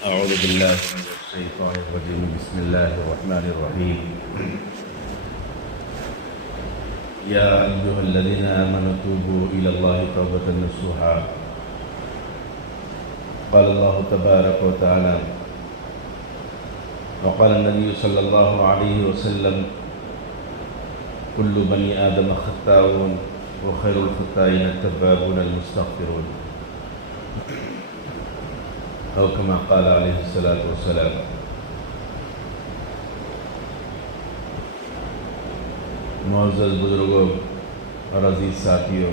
أعوذ بالله من الشيطان الرجيم. بسم الله الرحمن الرحيم. يا أيها الذين آمنوا توبوا إلى الله توبة نصوحا. قال الله تبارك وتعالى وقال النبي صلى الله عليه وسلم كل بني آدم خطاؤون وخير الخطائين التوابون المستغفرون، او كما قال علیہ الصلاۃ والسلام. معزز بزرگوں اور عزیز ساتھیوں،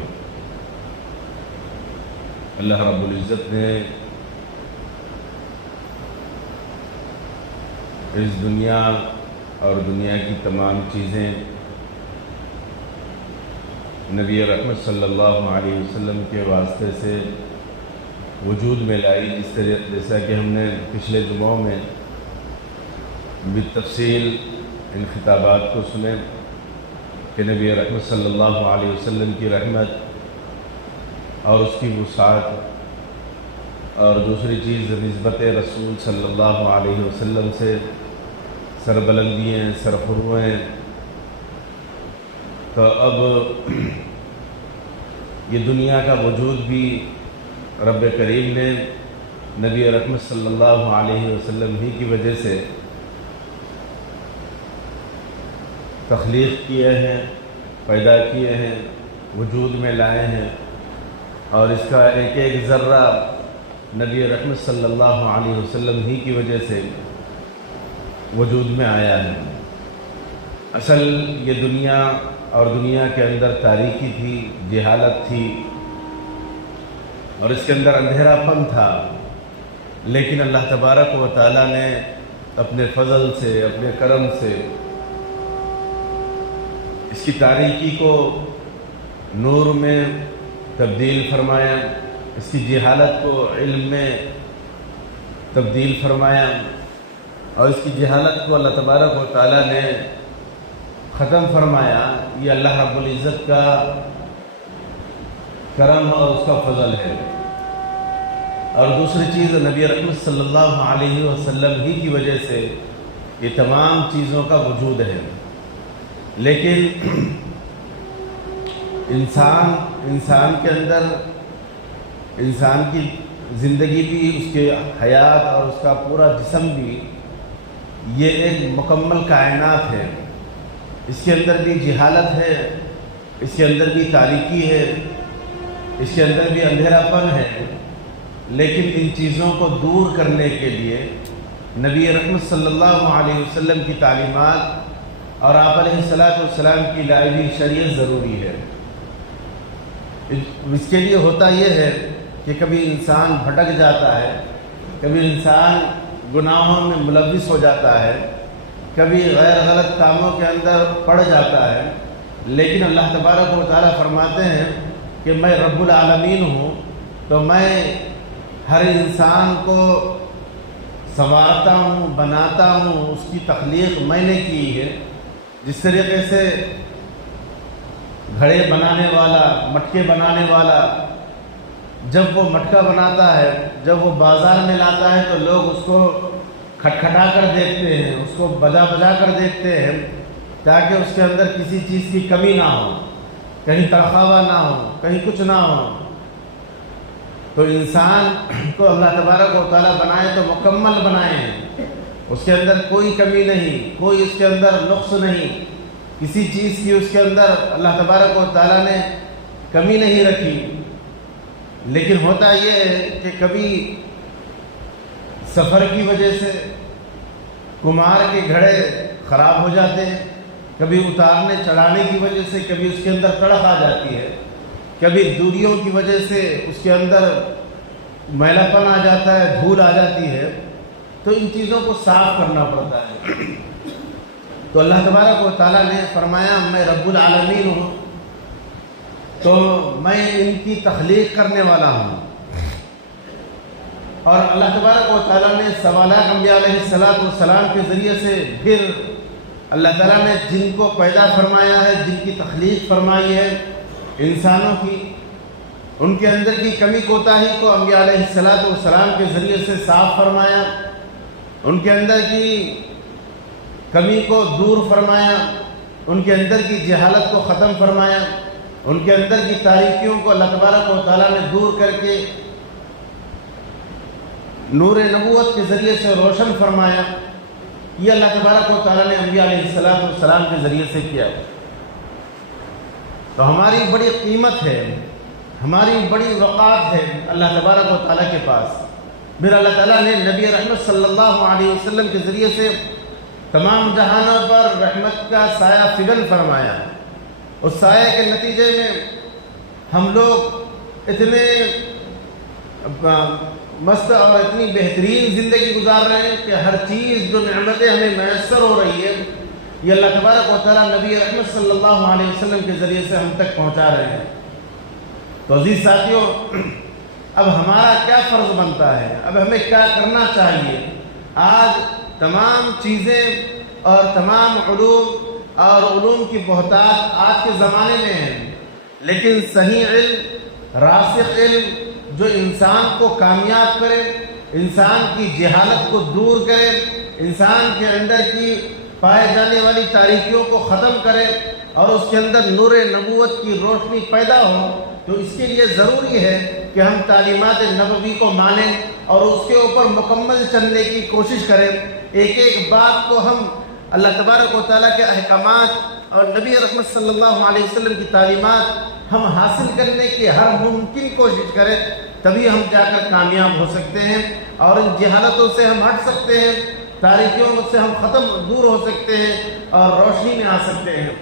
اللہ رب العزت نے اس دنیا اور دنیا کی تمام چیزیں نبی رحمت صلی اللہ علیہ وسلم کے واسطے سے وجود میں لائی. جیسا کہ ہم نے پچھلے جمعوں میں بالتفصیل ان خطابات کو سنے کہ نبی رحمت صلی اللہ علیہ وسلم کی رحمت اور اس کی وسعت، اور دوسری چیز نسبت رسول صلی اللہ علیہ وسلم سے سربلندیاں، سرفرویں. تو اب یہ دنیا کا وجود بھی رب کریم نے نبی رحمت صلی اللہ علیہ وسلم ہی کی وجہ سے تخلیق کیے ہیں، پیدا کیے ہیں، وجود میں لائے ہیں، اور اس کا ایک ایک ذرہ نبی رحمت صلی اللہ علیہ وسلم ہی کی وجہ سے وجود میں آیا ہے. اصل یہ دنیا اور دنیا کے اندر تاریکی تھی، جہالت تھی، اور اس کے اندر اندھیرا پن تھا. لیکن اللہ تبارک و تعالیٰ نے اپنے فضل سے، اپنے کرم سے اس کی تاریکی کو نور میں تبدیل فرمایا، اس کی جہالت کو علم میں تبدیل فرمایا، اور اس کی جہالت کو اللہ تبارک و تعالیٰ نے ختم فرمایا. یہ اللہ رب العزت کا کرم اور اس کا فضل ہے. اور دوسری چیز نبی رحمت صلی اللہ علیہ وسلم ہی کی وجہ سے یہ تمام چیزوں کا وجود ہے. لیکن انسان کے اندر، انسان کی زندگی بھی، اس کے حیات اور اس کا پورا جسم بھی، یہ ایک مکمل کائنات ہے. اس کے اندر بھی جہالت ہے، اس کے اندر بھی تاریکی ہے، اس کے اندر بھی اندھیرا پن ہے. لیکن ان چیزوں کو دور کرنے کے لیے نبی رحمت صلی اللہ علیہ وسلم کی تعلیمات اور آپ علیہ السلام کی لائی ہوئی شریعت ضروری ہے. اس کے لیے ہوتا یہ ہے کہ کبھی انسان بھٹک جاتا ہے، کبھی انسان گناہوں میں ملوث ہو جاتا ہے، کبھی غیر غلط کاموں کے اندر پڑ جاتا ہے. لیکن اللہ تبارک و تعالیٰ فرماتے ہیں کہ میں رب العالمین ہوں، تو میں ہر انسان کو سنوارتا ہوں، بناتا ہوں. اس کی تخلیق میں نے کی ہے. جس طریقے سے گھڑے بنانے والا، مٹکے بنانے والا جب وہ مٹکا بناتا ہے، جب وہ بازار میں لاتا ہے، تو لوگ اس کو کھٹکھٹا کر دیکھتے ہیں، اس کو بجا کر دیکھتے ہیں، تاکہ اس کے اندر کسی چیز کی کمی نہ ہو، کہیں ترخواہ نہ ہو، کہیں کچھ نہ ہو. تو انسان کو اللہ تبارک و تعالیٰ بنائے تو مکمل بنائے ہیں. اس کے اندر کوئی کمی نہیں، کوئی اس کے اندر نقص نہیں، کسی چیز کی اس کے اندر اللہ تبارک و تعالیٰ نے کمی نہیں رکھی. لیکن ہوتا یہ ہے کہ کبھی سفر کی وجہ سے کمہار کے گھڑے خراب ہو جاتے ہیں، کبھی اتارنے چڑھانے کی وجہ سے کبھی اس کے اندر کڑک آ جاتی ہے، کبھی دوریوں کی وجہ سے اس کے اندر میلا پن آ جاتا ہے، دھول آ جاتی ہے. تو ان چیزوں کو صاف کرنا پڑتا ہے. تو اللہ تبارک و تعالیٰ نے فرمایا میں رب العالمین ہوں، تو میں ان کی تخلیق کرنے والا ہوں. اور اللہ تبارک و تعالیٰ نے سوالات انبیاء علیہ السلام کے ذریعے سے پھر اللہ تعالیٰ نے جن کو پیدا فرمایا ہے، جن کی تخلیق فرمائی ہے انسانوں کی، ان کے اندر کی کمی کوتاہی کو انبیاء علیہ السلام کے ذریعے سے صاف فرمایا، ان کے اندر کی کمی کو دور فرمایا، ان کے اندر کی جہالت کو ختم فرمایا، ان کے اندر کی تاریکیوں کو اللہ تبارک و تعالیٰ نے دور کر کے نور نبوت کے ذریعے سے روشن فرمایا۔ یہ اللہ تبارک و تعالیٰ نے انبیاء علیہ السلام کے ذریعے سے کیا۔ تو ہماری بڑی قیمت ہے، ہماری بڑی وقات ہے اللہ تبارک و تعالیٰ کے پاس۔ پھر اللہ تعالیٰ نے نبی رحمت صلی اللہ علیہ وسلم کے ذریعے سے تمام جہانوں پر رحمت کا سایہ فگن فرمایا۔ اس سایہ کے نتیجے میں ہم لوگ اتنے مست اور اتنی بہترین زندگی گزار رہے ہیں کہ ہر چیز جو نعمتیں ہمیں میسر ہو رہی ہے یہ اللہ تبارک و تعالیٰ نبی رحمت صلی اللہ علیہ وسلم کے ذریعے سے ہم تک پہنچا رہے ہیں۔ تو عزیز ساتھیوں، اب ہمارا کیا فرض بنتا ہے، اب ہمیں کیا کرنا چاہیے؟ آج تمام چیزیں اور تمام علوم اور علوم کی بہتات آج کے زمانے میں ہیں، لیکن صحیح علم، راسخ علم جو انسان کو کامیاب کرے، انسان کی جہالت کو دور کرے، انسان کے اندر کی پائے جانے والی تاریکیوں کو ختم کرے اور اس کے اندر نور نبوت کی روشنی پیدا ہو، تو اس کے لیے ضروری ہے کہ ہم تعلیمات نبوی کو مانیں اور اس کے اوپر مکمل چلنے کی کوشش کریں۔ ایک ایک بات کو ہم اللہ تبارک و تعالیٰ کے احکامات اور نبی رحمت صلی اللہ علیہ وسلم کی تعلیمات ہم حاصل کرنے کی ہر ممکن کوشش کریں، تبھی ہم جا کر کامیاب ہو سکتے ہیں اور ان جہالتوں سے ہم ہٹ سکتے ہیں، تاریکیوں سے ہم دور ہو سکتے ہیں اور روشنی میں آ سکتے ہیں۔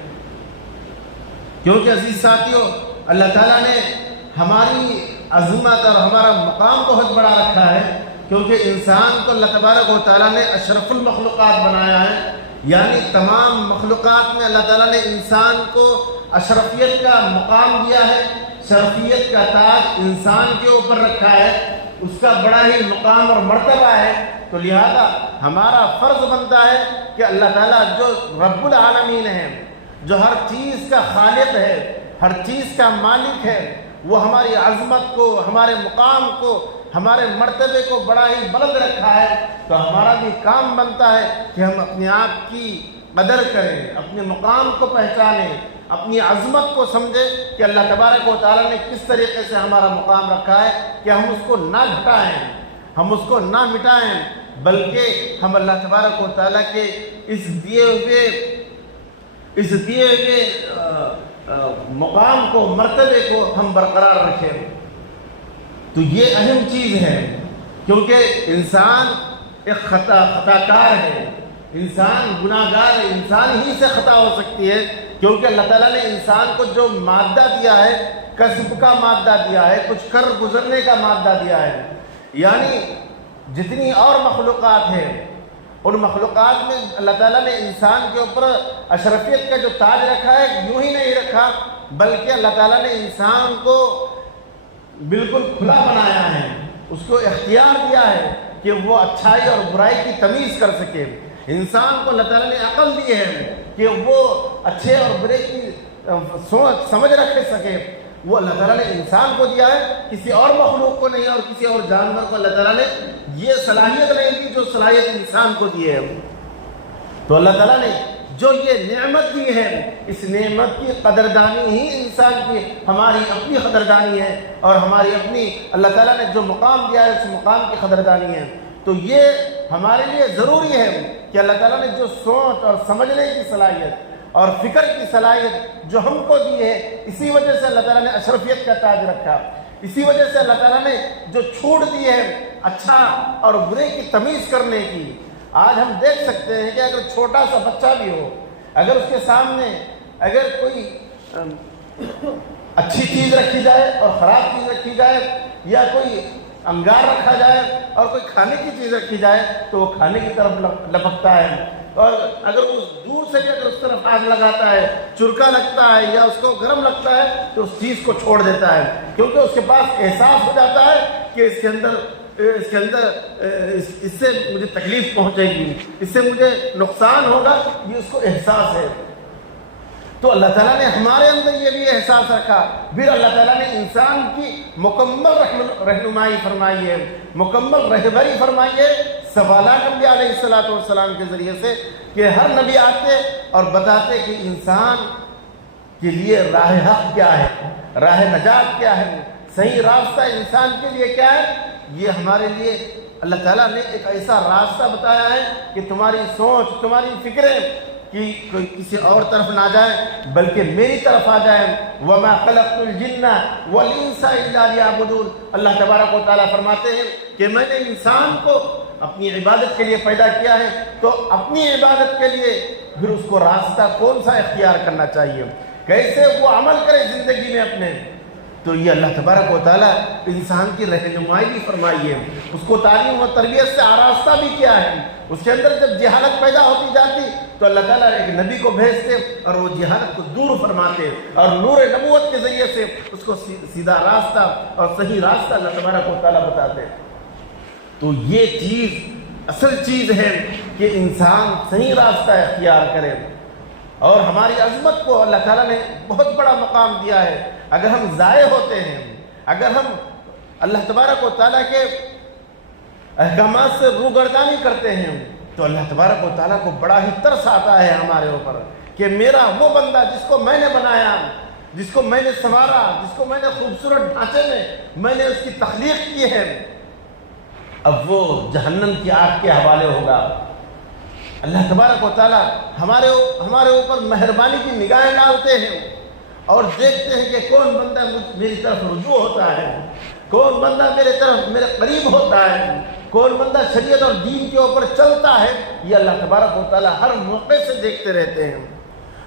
کیونکہ عزیز ساتھیوں، اللہ تعالیٰ نے ہماری عظمت اور ہمارا مقام بہت بڑا رکھا ہے، کیونکہ انسان کو اللہ تبارک و تعالیٰ نے اشرف المخلوقات بنایا ہے، یعنی تمام مخلوقات میں اللہ تعالیٰ نے انسان کو اشرفیت کا مقام دیا ہے، شرفیت کا تاج انسان کے اوپر رکھا ہے، اس کا بڑا ہی مقام اور مرتبہ ہے۔ تو لہذا ہمارا فرض بنتا ہے کہ اللہ تعالیٰ جو رب العالمین ہے، جو ہر چیز کا خالق ہے، ہر چیز کا مالک ہے، وہ ہماری عظمت کو، ہمارے مقام کو، ہمارے مرتبے کو بڑا ہی بلند رکھا ہے۔ تو ہمارا بھی کام بنتا ہے کہ ہم اپنے آپ کی قدر کریں، اپنے مقام کو پہچانیں، اپنی عظمت کو سمجھیں کہ اللہ تبارک و تعالیٰ نے کس طریقے سے ہمارا مقام رکھا ہے کہ ہم اس کو نہ گھٹائیں، ہم اس کو نہ مٹائیں، بلکہ ہم اللہ تبارک و تعالیٰ کے اس دیے ہوئے مقام کو، مرتبے کو ہم برقرار رکھیں۔ تو یہ اہم چیز ہے، کیونکہ انسان ایک خطا کار ہے، انسان گناہ گار ہے، انسان ہی سے خطا ہو سکتی ہے، کیونکہ اللہ تعالیٰ نے انسان کو جو مادہ دیا ہے، کسب کا مادہ دیا ہے، کچھ کر گزرنے کا مادہ دیا ہے، یعنی جتنی اور مخلوقات ہیں ان مخلوقات میں اللہ تعالیٰ نے انسان کے اوپر اشرفیت کا جو تاج رکھا ہے یوں ہی نہیں رکھا، بلکہ اللہ تعالیٰ نے انسان کو بالکل کھلا بنایا ہے، اس کو اختیار دیا ہے کہ وہ اچھائی اور برائی کی تمیز کر سکے۔ انسان کو اللہ تعالیٰ نے عقل دی ہے کہ وہ اچھے اور برے کی سوچ سمجھ رکھ سکے، وہ اللہ تعالیٰ نے انسان کو دیا ہے، کسی اور مخلوق کو نہیں اور کسی اور جانور کو اللہ تعالیٰ نے یہ صلاحیت نہیں دی جو صلاحیت انسان کو دی ہے۔ تو اللہ تعالیٰ نے جو یہ نعمت دی ہے، اس نعمت کی قدردانی ہی انسان کی ہماری اپنی قدردانی ہے، اور ہماری اپنی اللہ تعالیٰ نے جو مقام دیا ہے اس مقام کی قدردانی ہے۔ تو یہ ہمارے لیے ضروری ہے کہ اللہ تعالیٰ نے جو سوچ اور سمجھنے کی صلاحیت اور فکر کی صلاحیت جو ہم کو دی ہے، اسی وجہ سے اللہ تعالیٰ نے اشرفیت کا تاج رکھا، اسی وجہ سے اللہ تعالیٰ نے جو چھوٹ دی ہے اچھا اور برے کی تمیز کرنے کی۔ آج ہم دیکھ سکتے ہیں کہ اگر چھوٹا سا بچہ بھی ہو، اگر اس کے سامنے اگر کوئی اچھی چیز رکھی جائے اور خراب چیز رکھی جائے، یا کوئی انگار رکھا جائے اور کوئی کھانے کی چیز رکھی جائے، تو وہ کھانے کی طرف لپکتا ہے، اور اگر وہ دور سے بھی اگر اس طرف آگ لگاتا ہے، چرکا لگتا ہے یا اس کو گرم لگتا ہے، تو اس چیز کو چھوڑ دیتا ہے، کیونکہ اس کے پاس احساس ہو جاتا ہے کہ اس کے اندر اس سے مجھے تکلیف پہنچے گی، اس سے مجھے نقصان ہوگا، یہ اس کو احساس ہے۔ تو اللہ تعالیٰ نے ہمارے اندر یہ بھی احساس رکھا. پھر اللہ تعالیٰ نے انسان کی مکمل رہنمائی فرمائی ہے, مکمل رہبری فرمائی ہے سوالات انبیاء علیہ السلام کے ذریعے سے, کہ ہر نبی آتے اور بتاتے کہ انسان کے لیے راہ حق کیا ہے, راہ نجات کیا ہے, صحیح راستہ انسان کے لیے کیا ہے. یہ ہمارے لیے اللہ تعالیٰ نے ایک ایسا راستہ بتایا ہے کہ تمہاری سوچ, تمہاری فکریں کہ کوئی کسی اور طرف نہ جائے بلکہ میری طرف آ جائے. وَمَا خَلَقْتُ الْجِنَّ وَالْإِنسَ إِلَّا لِيَعْبُدُونَ. اللہ تبارک و تعالیٰ فرماتے ہیں کہ میں نے انسان کو اپنی عبادت کے لیے پیدا کیا ہے, تو اپنی عبادت کے لیے پھر اس کو راستہ کون سا اختیار کرنا چاہیے, کیسے وہ عمل کرے زندگی میں اپنے. تو یہ اللہ تبارک و تعالیٰ انسان کی رہنمائی بھی فرمائی ہے, اس کو تعلیم و تربیت سے آراستہ بھی کیا ہے. اس کے اندر جب جہالت پیدا ہوتی جاتی تو اللہ تعالیٰ ایک نبی کو بھیجتے اور وہ جہالت کو دور فرماتے اور نور نبوت کے ذریعے سے اس کو سیدھا راستہ اور صحیح راستہ اللہ تبارک و تعالیٰ بتاتے. تو یہ چیز اصل چیز ہے کہ انسان صحیح راستہ اختیار کرے. اور ہماری عظمت کو اللہ تعالیٰ نے بہت بڑا مقام دیا ہے. اگر ہم ضائع ہوتے ہیں, اگر ہم اللہ تبارک و تعالیٰ کے احکامات سے روگردانی کرتے ہیں, تو اللہ تبارک و تعالیٰ کو بڑا ہی ترس آتا ہے ہمارے اوپر کہ میرا وہ بندہ جس کو میں نے بنایا, جس کو میں نے سنوارا, جس کو میں نے خوبصورت ڈھانچے میں نے اس کی تخلیق کی ہے, اب وہ جہنم کی آگ کے حوالے ہوگا. اللہ تبارک و تعالیٰ ہمارے اوپر مہربانی کی نگاہیں ڈالتے ہیں اور دیکھتے ہیں کہ کون بندہ میری طرف رجوع ہوتا ہے, کون بندہ میرے قریب ہوتا ہے, کون بندہ شریعت اور دین کے اوپر چلتا ہے. یہ اللہ تبارک و تعالیٰ ہر موقع سے دیکھتے رہتے ہیں.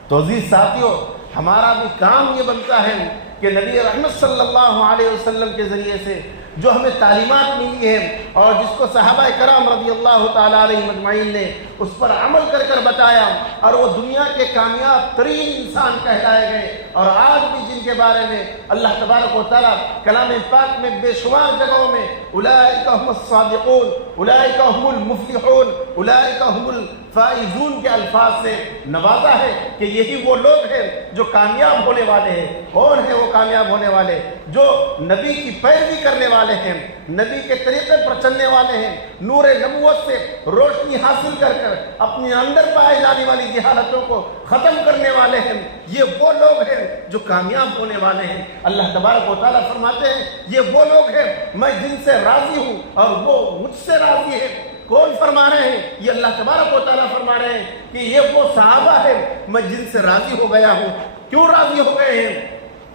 تو عزیز ساتھیوں, ہمارا بھی کام یہ بنتا ہے کہ نبی رحمت صلی اللہ علیہ وسلم کے ذریعے سے جو ہمیں تعلیمات ملی ہے اور جس کو صحابہ کرام رضی اللہ تعالیٰ علیہ مجمعین نے اس پر عمل کر بتایا اور وہ دنیا کے کامیاب ترین انسان کہلائے گئے. اور آج بھی جن کے بارے میں اللہ تبارک و تعالیٰ کلام پاک میں بے شمار جگہوں میں اولئک هم الصادقون, اولئک هم المفلحون, اولئک هم الفائزون کے الفاظ سے نوازا ہے کہ یہی وہ لوگ ہیں جو کامیاب ہونے والے ہیں. کون ہیں وہ کامیاب ہونے والے؟ جو نبی کی پیروی کرنے والے ہیں, نبی کے طریقے پر چلنے والے ہیں, نور نبوت سے روشنی حاصل کر اپنے اندر پائے جانے والی جہالتوں کو ختم کرنے والے ہیں. یہ وہ لوگ ہیں جو کامیاب ہونے والے ہیں. اللہ تبارک و تعالیٰ فرماتے ہیں یہ وہ لوگ ہیں میں جن سے راضی ہوں اور وہ مجھ سے راضی ہیں. کون فرما رہے ہیں؟ یہ اللہ تبارک و تعالیٰ فرما رہے ہیں کہ یہ وہ صحابہ ہیں میں جن سے راضی ہو گیا ہوں. کیوں راضی ہو گئے ہیں؟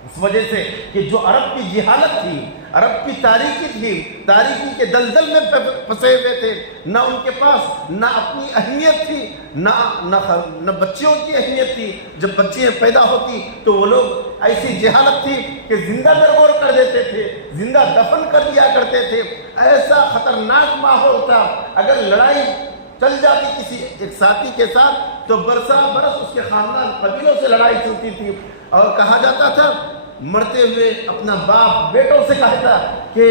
اس وجہ سے کہ جو عرب کی جہالت تھی, عرب کی تاریکی تھی, تاریکی کے دلدل میں پھنسے ہوئے تھے, نہ ان کے پاس نہ اپنی اہمیت تھی, نہ بچیوں کی اہمیت تھی. جب بچیاں پیدا ہوتی تو وہ لوگ ایسی جہالت تھی کہ زندہ درگور کر دیتے تھے, زندہ دفن کر دیا کرتے تھے. ایسا خطرناک ماحول تھا. اگر لڑائی چل جاتی کسی ایک ساتھی کے ساتھ تو برسا برس اس کے خاندان قبیلوں سے لڑائی چلتی تھی اور کہا جاتا تھا, مرتے ہوئے اپنا باپ بیٹوں سے کہتا کہ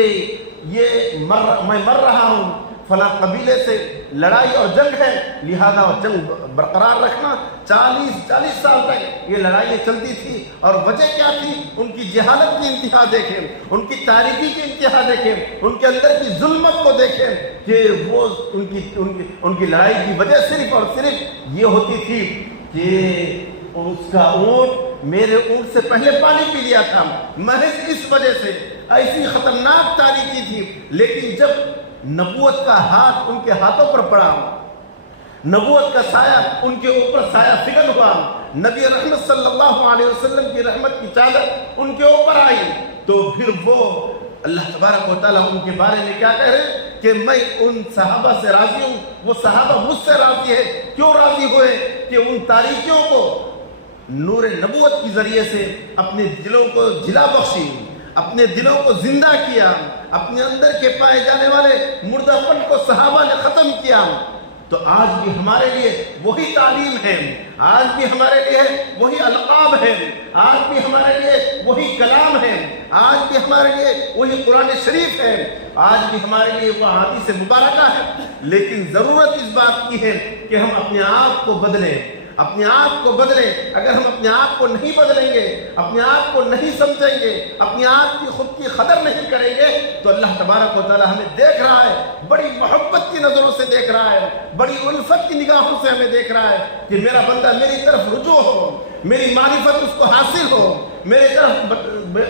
میں مر رہا ہوں, فلاں قبیلے سے لڑائی اور جنگ ہے, لہذا جنگ برقرار رکھنا. 40 سال تک یہ لڑائیاں چلتی تھی. اور وجہ کیا تھی؟ ان کی جہالت کی انتہا دیکھیں, ان کی تاریکی کی انتہا دیکھیں, ان کے اندر کی ظلمت کو دیکھیں کہ وہ ان کی لڑائی کی وجہ صرف اور صرف یہ ہوتی تھی کہ اس کا اونٹ میرے اونٹ سے پہلے پانی پی لیا تھا. محض اس وجہ سے ایسی خطرناک تاریکی تھی. لیکن جب نبوت کا ہاتھ ان کے ہاتھوں پر پڑا, نبوت کا سایہ ان کے اوپر سایہ فگن ہوا, نبی رحمت صلی اللہ علیہ وسلم کی رحمت کی چادر ان کے اوپر آئی, تو پھر وہ اللہ تبارک و تعالیٰ ان کے بارے میں کیا کہہ رہے کہ میں ان صحابہ سے راضی ہوں, وہ صحابہ مجھ سے راضی ہے. کیوں راضی ہوئے؟ کہ ان تاریکیوں کو نور نبوت کے ذریعے سے اپنے دلوں کو جلا بخشی, اپنے دلوں کو زندہ کیا, اپنے اندر کے پائے جانے والے مردہ پن کو صحابہ نے ختم کیا. تو آج بھی ہمارے لیے وہی تعلیم ہے, آج بھی ہمارے لیے وہی القاب ہے, آج بھی ہمارے لیے وہی کلام ہے, آج بھی ہمارے لیے وہی قرآن شریف ہے, آج بھی ہمارے لیے وہ حدیث مبارکہ ہے. لیکن ضرورت اس بات کی ہے کہ ہم اپنے آپ کو بدلیں, اپنے آپ کو بدلیں۔ اگر ہم اپنے آپ کو نہیں بدلیں گے، اپنے آپ کو نہیں سمجھیں گے، اپنے آپ کی خود کی قدر نہیں کریں گے، تو اللہ تبارک و تعالی ہمیں دیکھ رہا ہے، بڑی محبت کی نظروں سے دیکھ رہا ہے، بڑی الفت کی نگاہوں سے ہمیں دیکھ رہا ہے کہ میرا بندہ میری طرف رجوع ہو، میری معرفت اس کو حاصل ہو، میرے طرف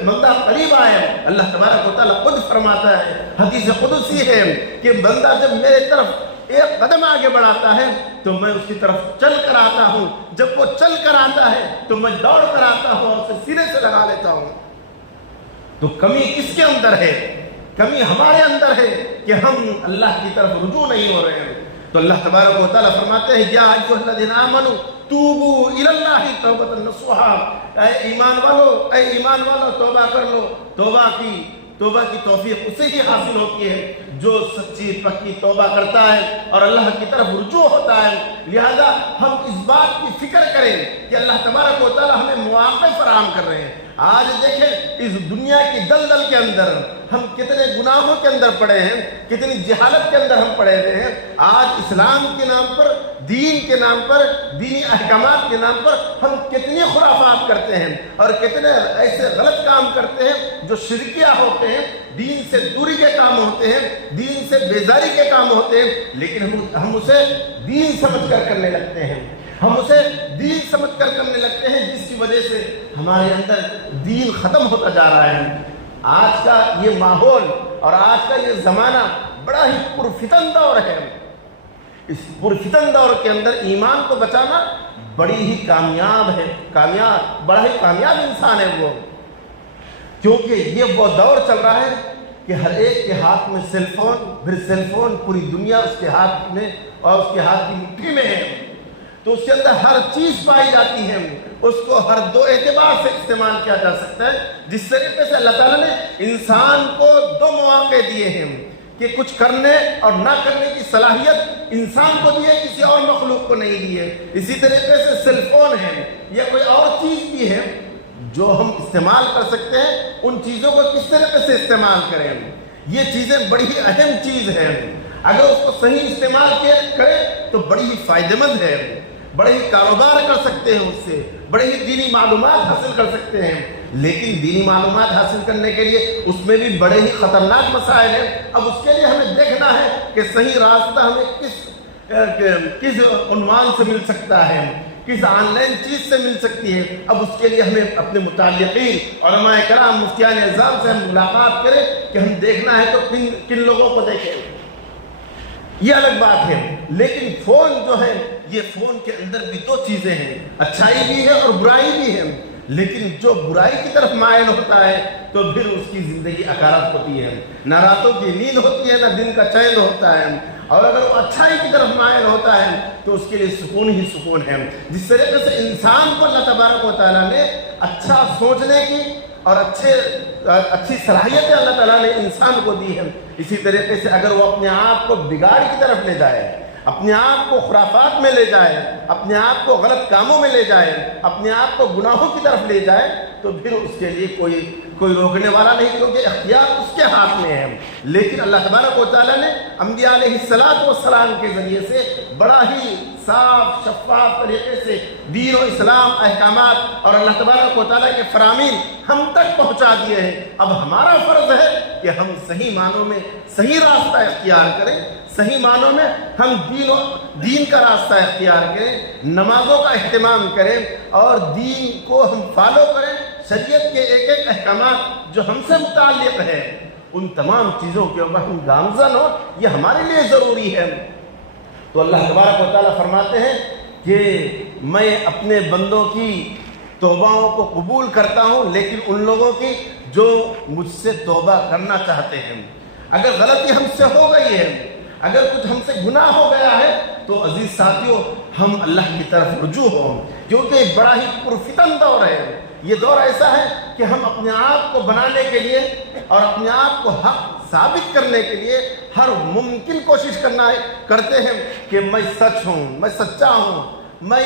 بندہ قریب آئے۔ اللہ تبارک و تعالی خود فرماتا ہے، حدیث قدسی ہے کہ بندہ جب میرے طرف ایک قدم آگے بڑھاتا ہے تو میں اس کی طرف چل کر آتا ہوں، جب وہ چل کر آتا ہے تو میں دوڑ کر آتا ہوں اور اسے سینے سے لگا لیتا ہوں۔ تو کمی کس کے اندر ہے؟ کمی ہمارے اندر ہے کہ ہم اللہ کی طرف رجوع نہیں ہو رہے ہیں۔ تو اللہ تبارک و تعالیٰ فرماتے ہیں یا ایھا الذین آمنوا توبوا الی اللہ توبۃ نصوحا، اے ایمان والو توبہ کر لو۔ توبہ کی توفیق اسے ہی حاصل ہوتی ہے جو سچی پکی توبہ کرتا ہے اور اللہ کی طرف رجوع ہوتا ہے۔ لہذا ہم اس بات کی فکر کریں کہ اللہ تبارک و تعالیٰ ہمیں مواقع فراہم کر رہے ہیں۔ آج دیکھیں اس دنیا کی دلدل کے اندر ہم کتنے گناہوں کے اندر پڑے ہیں، کتنی جہالت کے اندر ہم پڑے ہوئے ہیں۔ آج اسلام کے نام پر، دین کے نام پر، دینی احکامات کے نام پر ہم کتنی خرافات کرتے ہیں اور کتنے ایسے غلط کام کرتے ہیں جو شرکیہ ہوتے ہیں، دین سے دوری کے کام ہوتے ہیں، دین سے بیزاری کے کام ہوتے ہیں، لیکن ہم اسے دین سمجھ کر کرنے لگتے ہیں، ہم اسے دین سمجھ کر کرنے لگتے ہیں، جس کی وجہ سے ہمارے اندر دین ختم ہوتا جا رہا ہے۔ آج کا یہ ماحول اور آج کا یہ زمانہ بڑا ہی پرفتن دور ہے۔ اس پرفتن دور کے اندر ایمان کو بچانا بڑی ہی کامیاب ہے، بڑا ہی کامیاب انسان ہے وہ، کیونکہ یہ وہ دور چل رہا ہے کہ ہر ایک کے ہاتھ میں سیل فون، پھر سیل فون پوری دنیا اس کے ہاتھ میں اور اس کے ہاتھ کی مٹھی میں ہے، تو اس کے اندر ہر چیز پائی جاتی ہے، اس کو ہر دو اعتبار سے استعمال کیا جا سکتا ہے۔ جس طریقے سے اللہ تعالیٰ نے انسان کو دو مواقع دیے ہیں کہ کچھ کرنے اور نہ کرنے کی صلاحیت انسان کو دی ہے، کسی اور مخلوق کو نہیں دی ہے، اسی طریقے سے سیل فون ہے یا کوئی اور چیز بھی ہے جو ہم استعمال کر سکتے ہیں، ان چیزوں کو کس طریقے سے استعمال کریں۔ یہ چیزیں بڑی ہی اہم چیز ہے، اگر اس کو صحیح استعمال کریں تو بڑی ہی فائدہ مند ہے، بڑے ہی کاروبار کر سکتے ہیں، اس سے بڑے ہی دینی معلومات حاصل کر سکتے ہیں، لیکن دینی معلومات حاصل کرنے کے لیے اس میں بھی بڑے ہی خطرناک مسائل ہیں۔ اب اس کے لیے ہمیں دیکھنا ہے کہ صحیح راستہ ہمیں کس عنوان سے مل سکتا ہے، کس آن لائن چیز سے مل سکتی ہے۔ اب اس کے لیے ہمیں اپنے متعلقین علماء کرام مفتیان اعظام سے ہم ملاقات کریں کہ ہم دیکھنا ہے تو کن لوگوں کو دیکھیں، یہ الگ بات ہے۔ لیکن فون جو ہے، یہ فون کے اندر بھی دو چیزیں ہیں، اچھائی بھی ہے اور برائی بھی ہے، لیکن جو برائی کی طرف مائل ہوتا ہے تو پھر اس کی زندگی اکارت ہوتی ہے، نہ راتوں کی نیند ہوتی ہے، نہ دن کا چین ہوتا ہے، اور اگر وہ اچھائی کی طرف مائل ہوتا ہے تو اس کے لیے سکون ہی سکون ہے۔ جس طریقے سے انسان کو اللہ تبارک و تعالیٰ نے اچھا سوچنے کی اور اچھی صلاحیتیں اللہ تعالیٰ نے انسان کو دی ہے، اسی طریقے سے اگر وہ اپنے آپ کو بگاڑ کی طرف لے جائے، اپنے آپ کو خرافات میں لے جائے، اپنے آپ کو غلط کاموں میں لے جائے، اپنے آپ کو گناہوں کی طرف لے جائے، تو پھر اس کے لیے کوئی روکنے والا نہیں، کیونکہ اختیار اس کے ہاتھ میں ہے۔ لیکن اللہ تبارک و تعالیٰ نے انبیاء علیہ السلام کے ذریعے سے بڑا ہی صاف شفاف طریقے سے دین و اسلام احکامات اور اللہ تبارک و تعالیٰ کے فرامین ہم تک پہنچا دیے ہیں۔ اب ہمارا فرض ہے کہ ہم صحیح معنوں میں صحیح راستہ اختیار کریں، صحیح معنوں میں ہم دین کا راستہ اختیار کریں، نمازوں کا اہتمام کریں اور دین کو ہم فالو کریں، شریعت کے ایک ایک احکامات جو ہم سے متعلق ہے ان تمام چیزوں کے اوپر ہم گامزن ہو، یہ ہمارے لیے ضروری ہے۔ تو اللہ تبارک و تعالیٰ فرماتے ہیں کہ میں اپنے بندوں کی توبہوں کو قبول کرتا ہوں، لیکن ان لوگوں کی جو مجھ سے توبہ کرنا چاہتے ہیں۔ اگر غلطی ہم سے ہو گئی ہے، اگر کچھ ہم سے گناہ ہو گیا ہے تو عزیز ساتھیوں ہم اللہ کی طرف رجوع ہوں، کیونکہ بڑا ہی پرفتن دور ہے۔ یہ دور ایسا ہے کہ ہم اپنے آپ کو بنانے کے لیے اور اپنے آپ کو حق ثابت کرنے کے لیے ہر ممکن کوشش کرتے ہیں کہ میں سچ ہوں، میں سچا ہوں، میں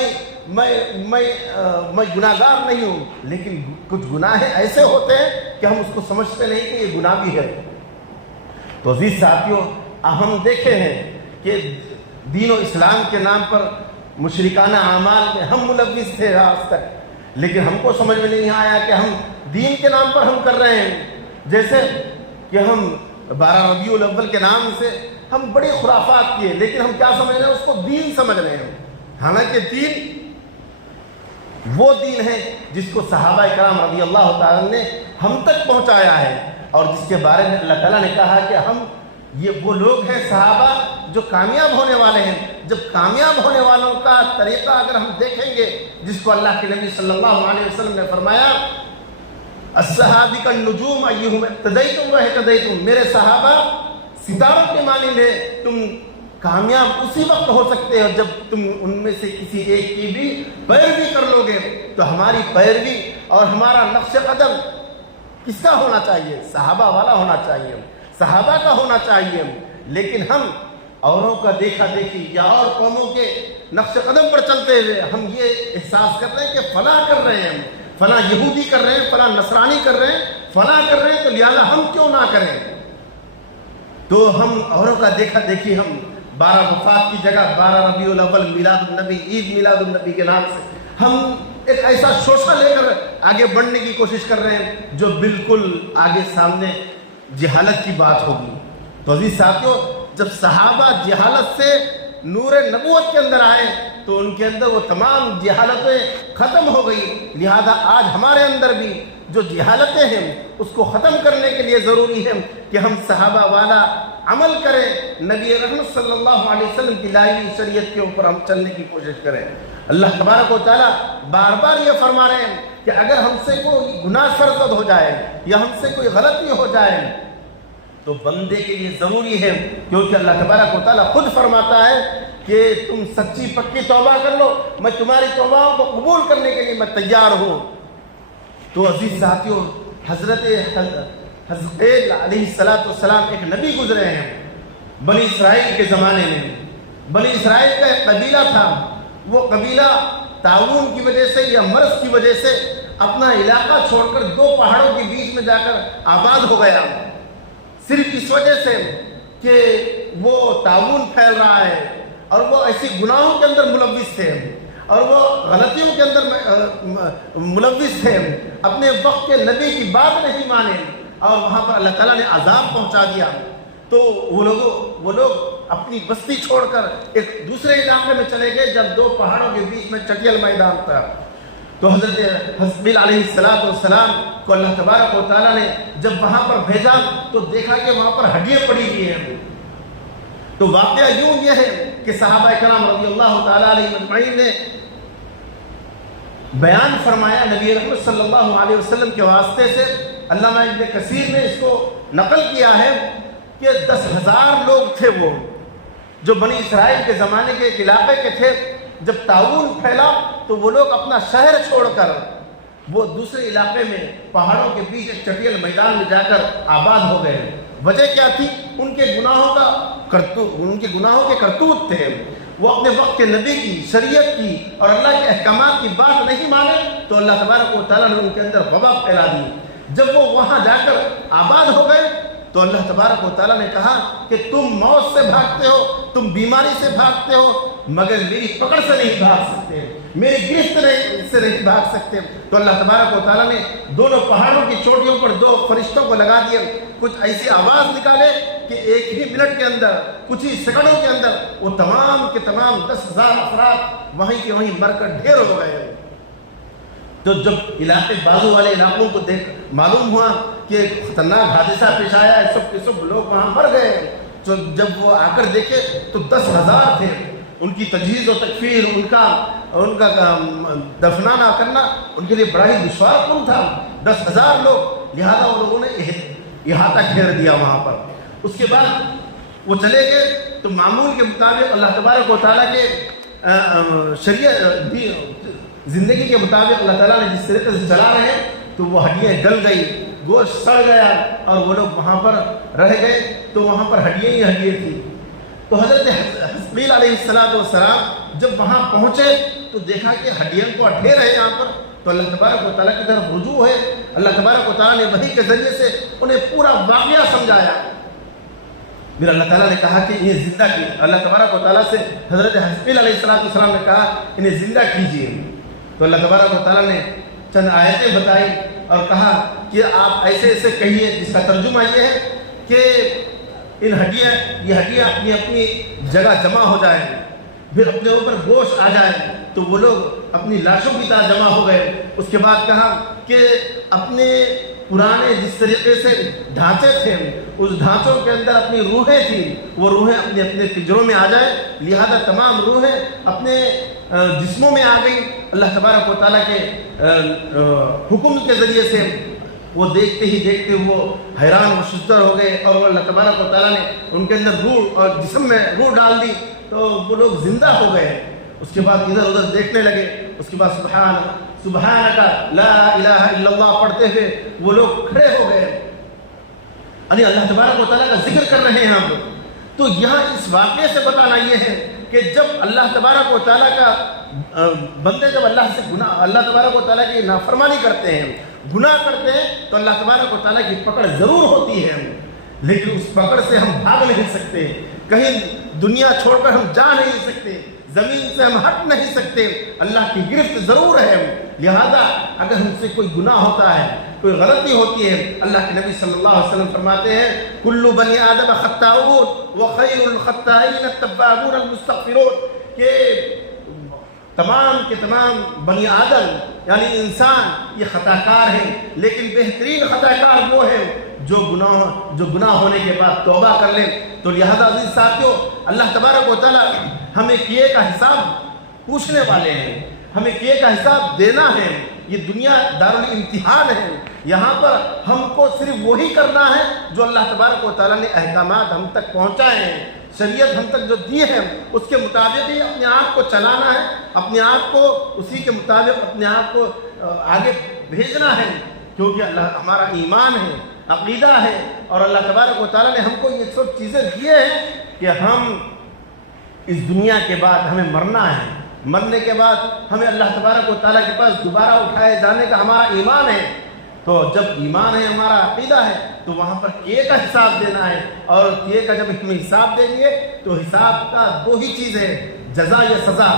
گناہگار نہیں ہوں، لیکن کچھ گناہ ایسے ہوتے ہیں کہ ہم اس کو سمجھتے نہیں کہ یہ گناہ بھی ہے۔ تو عزیز ساتھیوں ہم دیکھے ہیں کہ دین و اسلام کے نام پر مشرکانہ اعمال میں ہم ملوث تھے آج تک، لیکن ہم کو سمجھ میں نہیں آیا کہ ہم دین کے نام پر ہم کر رہے ہیں. جیسے کہ ہم 12 ربیع الاول کے نام سے ہم بڑی خرافات کیے، لیکن ہم کیا سمجھ رہے ہیں؟ اس کو دین سمجھ رہے ہیں. حالانکہ دین وہ دین ہے جس کو صحابہ کرام رضی اللہ تعالیٰ نے ہم تک پہنچایا ہے، اور جس کے بارے میں اللہ تعالیٰ نے کہا کہ ہم یہ وہ لوگ ہیں صحابہ جو کامیاب ہونے والے ہیں. جب کامیاب ہونے والوں کا طریقہ اگر ہم دیکھیں گے، جس کو اللہ کے نبی صلی اللہ علیہ وسلم نے فرمایا الصحابی کا نجوم ایہم اقتدیتم و اہتدیتم، میرے صحابہ ستاروں کے مانند ہیں، تم کامیاب اسی وقت ہو سکتے ہو جب تم ان میں سے کسی ایک کی بھی پیروی کر لو گے. تو ہماری پیروی اور ہمارا نقش قدم کس کا ہونا چاہیے؟ صحابہ والا ہونا چاہیے، صحابہ کا ہونا چاہیے. لیکن ہم اوروں کا دیکھا دیکھی یا اور قوموں کے نقش قدم پر چلتے ہوئے ہم یہ احساس کر رہے ہیں کہ فلاں کر رہے ہیں، فلاں یہودی کر رہے ہیں، فلاں نصرانی کر رہے ہیں، فلاں کر رہے ہیں، تو لہٰذا ہم کیوں نہ کریں. تو ہم اوروں کا دیکھا دیکھی ہم 12 وفات کی جگہ 12 ربیع الاول میلاد النبی، عید میلاد النبی کے نام سے ہم ایک ایسا شوشہ لے کر آگے بڑھنے کی کوشش کر رہے ہیں جو بالکل آگے سامنے جہالت کی بات ہوگی. تو عزیز ساتھیو، جب صحابہ جہالت سے نور نبوت کے اندر آئے تو ان کے اندر وہ تمام جہالتیں ختم ہو گئی. لہذا آج ہمارے اندر بھی جو جہالتیں ہیں اس کو ختم کرنے کے لیے ضروری ہے کہ ہم صحابہ والا عمل کریں، نبی رحمت صلی اللہ علیہ وسلم کی لائی ہوئی شریعت کے اوپر ہم چلنے کی کوشش کریں. اللہ تبارک و تعالیٰ بار بار یہ فرما رہے ہیں کہ اگر ہم سے کوئی گناہ سرزد ہو جائے یا ہم سے کوئی غلطی ہو جائے تو بندے کے لیے ضروری ہے، کیونکہ اللہ تبارک و تعالیٰ خود فرماتا ہے کہ تم سچی پکی توبہ کر لو، میں تمہاری توباؤں کو قبول کرنے کے لیے میں تیار ہوں. تو عزیز ساتھیوں، حضرت حزقیل علیہ السلام ایک نبی گزرے ہیں بنی اسرائیل کے زمانے میں. بنی اسرائیل کا ایک قبیلہ تھا، وہ قبیلہ تعاون کی وجہ سے یا مرض کی وجہ سے اپنا علاقہ چھوڑ کر 2 پہاڑوں کے بیچ میں جا کر آباد ہو گیا، صرف اس وجہ سے کہ وہ تعاون پھیل رہا ہے اور وہ ایسی گناہوں کے اندر ملوث تھے اور وہ غلطیوں کے اندر ملوث تھے، اپنے وقت کے نبی کی بات نہیں مانے اور وہاں پر اللہ تعالیٰ نے عذاب پہنچا دیا. تو وہ لوگ اپنی بستی چھوڑ کر ایک دوسرے علاقے میں چلے گئے جب 2 پہاڑوں کے بیچ میں چٹیل میدان تھا. تو حضرت حزقیل علیہ السلام کو اللہ تبارک و تعالیٰ نے جب وہاں پر بھیجا تو دیکھا کہ وہاں پر ہڈیاں پڑی ہوئی ہیں. تو واقعہ یوں یہ ہے کہ صحابہ کرام رضی اللہ تعالیٰ علیہ مجمعین نے بیان فرمایا نبی رحمت صلی اللہ علیہ وسلم کے واسطے سے. علامہ ابن کثیر نے اس کو نقل کیا ہے کہ 10,000 لوگ تھے وہ جو بنی اسرائیل کے زمانے کے ایک علاقے کے تھے. جب تعاون پھیلا تو وہ لوگ اپنا شہر چھوڑ کر وہ دوسرے علاقے میں پہاڑوں کے بیچ ایک چٹیل میدان میں جا کر آباد ہو گئے. وجہ کیا تھی؟ ان کے گناہوں کے کرتوت تھے. وہ اپنے وقت کے نبی کی، شریعت کی اور اللہ کے احکامات کی بات نہیں مانے تو اللہ تبارک و تعالیٰ نے ان کے اندر وبا پھیلا دی. جب وہ وہاں جا کر آباد ہو گئے تو اللہ تبارک و تعالیٰ نے کہا کہ تم موت سے بھاگتے ہو، تم بیماری سے بھاگتے ہو، مگر میری پکڑ سے نہیں بھاگ سکتے، میری گرفت سے نہیں بھاگ سکتے. تو اللہ تبارک و تعالیٰ نے دونوں پہاڑوں کی چوٹیوں پر 2 فرشتوں کو لگا دیا. کچھ ایسی آواز نکالے کہ ایک ہی منٹ کے اندر، کچھ ہی سیکنڈوں کے اندر وہ تمام کے تمام 10,000 افراد وہیں کے وہیں مر کر ڈھیر ہو گئے. تو جب علاقے بازو والے علاقوں کو دیکھ معلوم ہوا کہ خطرناک حادثہ پیش آیا ہے، سب کے سب لوگ وہاں مر گئے. تو جب وہ آ کر دیکھے تو 10,000 تھے. ان کی تجہیز و تکفیر، ان کا دفنانا کرنا ان کے لیے بڑا ہی دشوار کن تھا. 10,000 لوگ، لہذا ان لوگوں نے احاطہ گھیر دیا وہاں پر. اس کے بعد وہ چلے گئے تو معمول کے مطابق اللہ تبارک و تعالیٰ کے شریعت زندگی کے مطابق اللہ تعالیٰ نے جس طریقے سے چلا رہے تو وہ ہڈیاں گل گئی، گوشت سڑ گیا اور وہ لوگ وہاں پر رہ گئے. تو وہاں پر ہڈیاں ہی ہڈیاں تھیں. تو حضرت حزقیل علیہ السلام جب وہاں پہنچے تو دیکھا کہ ہڈیاں کو ڈھیر ہے یہاں پر. تو اللہ تبارک و تعالیٰ کی طرف رجوع ہے. اللہ تبارک و تعالیٰ نے وحی کے ذریعے سے انہیں پورا واقعہ سمجھایا پھر اللہ تعالیٰ نے کہا کہ انہیں زندہ کی، اللہ تبارک و تعالیٰ سے حضرت حزقیل علیہ السلام نے کہا انہیں زندہ کیجیے، تو اللہ تبارک و تعالیٰ نے چند آیتیں بتائی اور کہا کہ آپ ایسے ایسے کہیے، جس کا ترجمہ یہ ہے کہ یہ ہڈیاں اپنی اپنی جگہ جمع ہو جائیں، پھر اپنے اوپر گوشت آ جائے، تو وہ لوگ اپنی لاشوں کی طرح جمع ہو گئے۔ اس کے بعد کہا کہ اپنے پرانے جس طریقے سے ڈھانچے تھے، اس ڈھانچوں کے اندر اپنی روحیں تھیں، وہ روحیں اپنے اپنے پنجروں میں آ جائیں، لہذا تمام روحیں اپنے جسموں میں آ گئی۔ اللہ تبارک و تعالیٰ کے حکم کے ذریعے سے وہ دیکھتے ہی دیکھتے وہ حیران و شزدر ہو گئے، اور اللہ تبارک و تعالیٰ نے ان کے اندر روح اور جسم میں روح ڈال دی، تو وہ لوگ زندہ ہو گئے۔ اس کے بعد ادھر ادھر دیکھنے لگے، اس کے بعد سبحانک لا الہ الا اللہ پڑھتے ہوئے وہ لوگ کھڑے ہو گئے، یعنی اللہ تبارک و تعالیٰ کا ذکر کر رہے ہیں ہم لوگ۔ تو یہاں اس واقعے سے بتانا یہ ہے کہ جب اللہ تبارک و تعالیٰ کا بندے جب اللہ تبارک و تعالیٰ کی نافرمانی کرتے ہیں، گناہ کرتے ہیں، تو اللہ تبارک و تعالیٰ کی پکڑ ضرور ہوتی ہے، لیکن اس پکڑ سے ہم بھاگ نہیں سکتے، کہیں دنیا چھوڑ کر ہم جا نہیں سکتے، زمین سے ہم ہٹ نہیں سکتے، اللہ کی گرفت ضرور ہے۔ لہذا اگر ہم سے کوئی گناہ ہوتا ہے، کوئی غلطی ہوتی ہے، اللہ کے نبی صلی اللہ علیہ وسلم فرماتے ہیں کل بنی آدم خطاؤون وخیر الخطائین التوابون المستغفرون، کہ تمام کے تمام بنی آدم یعنی انسان یہ خطا کار ہیں، لیکن بہترین خطا کار وہ ہے جو گناہ ہونے کے بعد توبہ کر لیں۔ تو لہذا عزیز ساتھیوں، اللہ تبارک و تعالیٰ ہمیں کیے کا حساب پوچھنے والے ہیں، ہمیں کیے کا حساب دینا ہے۔ یہ دنیا دارالامتحان ہے، یہاں پر ہم کو صرف وہی کرنا ہے جو اللہ تبارک و تعالیٰ نے احکامات ہم تک پہنچائے ہیں، شریعت ہم تک جو دی ہے، اس کے مطابق ہی اپنے آپ کو چلانا ہے، اپنے آپ کو اسی کے مطابق اپنے آپ کو آگے بھیجنا ہے، کیونکہ اللہ ہمارا ایمان ہے، عقیدہ ہے، اور اللہ تبارک و تعالیٰ نے ہم کو یہ سب چیزیں دیے ہیں کہ ہم اس دنیا کے بعد ہمیں مرنا ہے، مرنے کے بعد ہمیں اللہ تبارک و تعالیٰ کے پاس دوبارہ اٹھائے جانے کا ہمارا ایمان ہے۔ تو جب ایمان ہے، ہمارا عقیدہ ہے، تو وہاں پر کیے کا حساب دینا ہے، اور کیے کا جب ہم حساب دیں گے تو حساب کا دو ہی چیز ہے، جزا یا سزا،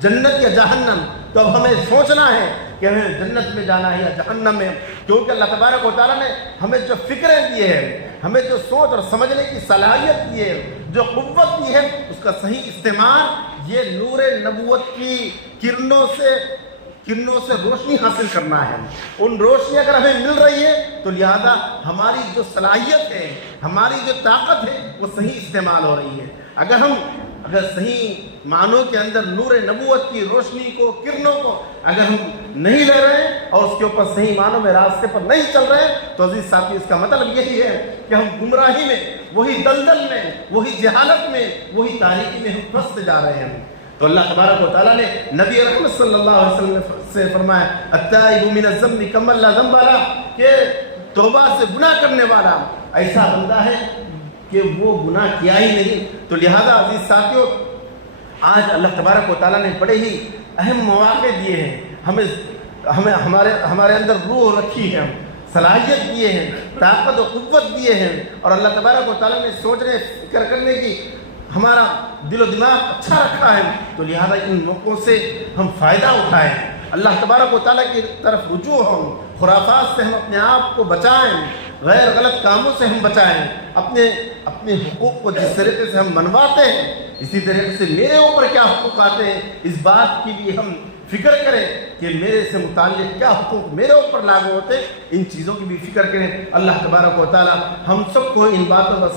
جنت یا جہنم۔ تو اب ہمیں سوچنا ہے کہ ہمیں جنت میں جانا ہے یا جہنم میں، کیونکہ اللہ تبارک و تعالیٰ نے ہمیں جو فکریں دیے ہیں، ہمیں جو سوچ اور سمجھنے کی صلاحیت دی ہے، جو قوت دی ہے، اس کا صحیح استعمال یہ نور نبوت کی کرنوں سے روشنی حاصل کرنا ہے۔ ان روشنی اگر ہمیں مل رہی ہے تو لہذا ہماری جو صلاحیت ہے، ہماری جو طاقت ہے، وہ صحیح استعمال ہو رہی ہے۔ اگر صحیح معنوں کے اندر نور نبوت کی روشنی کو، کرنوں کو اگر ہم نہیں لے رہے ہیں اور اس کے اوپر صحیح معنوں میں راستے پر نہیں چل رہے ہیں، تو عزیز ساتھی اس کا مطلب یہی ہے کہ ہم گمراہی میں، وہی دلدل میں، وہی جہالت میں، وہی تاریکی میں ہم پھنستے جا رہے ہیں۔ تو اللہ تبارک و تعالیٰ نے نبی رحمت صلی اللہ علیہ وسلم سے فرمایا التائب من الذنب کمن لا ذنب لہ، کہ توبہ سے گناہ کرنے والا ایسا بندہ ہے کہ وہ گناہ کیا ہی نہیں۔ تو لہذا عزیز ساتھیوں، آج اللہ تبارک و تعالیٰ نے بڑے ہی اہم مواقع دیے ہیں، ہمیں ہمارے اندر روح رکھی ہے، صلاحیت دیے ہیں، طاقت و قوت دیے ہیں، اور اللہ تبارک و تعالیٰ نے سوچنے فکر کرنے کی ہمارا دل و دماغ اچھا رکھا ہے۔ تو لہذا ان موقعوں سے ہم فائدہ اٹھائیں، اللہ تبارک و تعالیٰ کی طرف رجوع ہوں، خرافات سے ہم اپنے آپ کو بچائیں، غیر غلط کاموں سے ہم بچائیں، اپنے حقوق کو جس طریقے سے ہم منواتے ہیں، اسی طریقے سے میرے اوپر کیا حقوق آتے ہیں، اس بات کی بھی ہم فکر کریں کہ میرے سے متعلق کیا حقوق میرے اوپر لاگو ہوتے ہیں، ان چیزوں کی بھی فکر کریں۔ اللہ تبارک و تعالیٰ ہم سب کو ان باتوں کا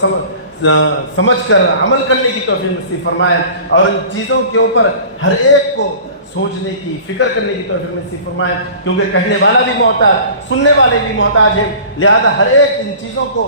سمجھ کر عمل کرنے کی توفیق نصیب فرمائے، اور ان چیزوں کے اوپر ہر ایک کو سوچنے کی، فکر کرنے کی توفیق نصیب فرمائے، کیونکہ کہنے والا بھی محتاج، سننے والے بھی محتاج ہیں۔ لہذا ہر ایک ان چیزوں کو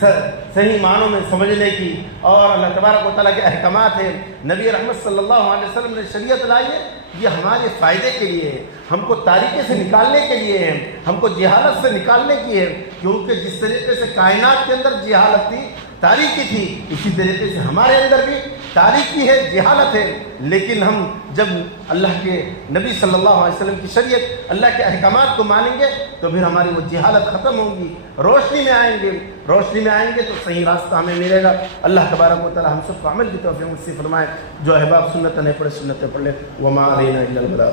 صحیح معنوں میں سمجھنے کی، اور اللہ تبارک و تعالیٰ کے احکامات ہیں، نبی رحمت صلی اللہ علیہ وسلم نے شریعت لائی ہے، یہ ہمارے فائدے کے لیے ہے، ہم کو تاریکی سے نکالنے کے لیے ہے، ہم کو جہالت سے نکالنے کی ہے، کیونکہ جس طریقے سے کائنات کے اندر جہالت تھی، تاریکی تھی، اسی طریقے سے ہمارے اندر بھی تاریکی ہے، جہالت ہے، لیکن ہم جب اللہ کے نبی صلی اللہ علیہ وسلم کی شریعت، اللہ کے احکامات کو مانیں گے تو پھر ہماری وہ جہالت ختم ہوگی، روشنی میں آئیں گے، روشنی میں آئیں گے تو صحیح راستہ ہمیں ملے گا۔ اللہ تبارک و تعالی ہم سب کو عمل کی توفیق نصیب فرمائے۔ جو احباب سنت نہیں پڑھے سنتیں پڑھ لے۔ وما علینا الا البلاغ۔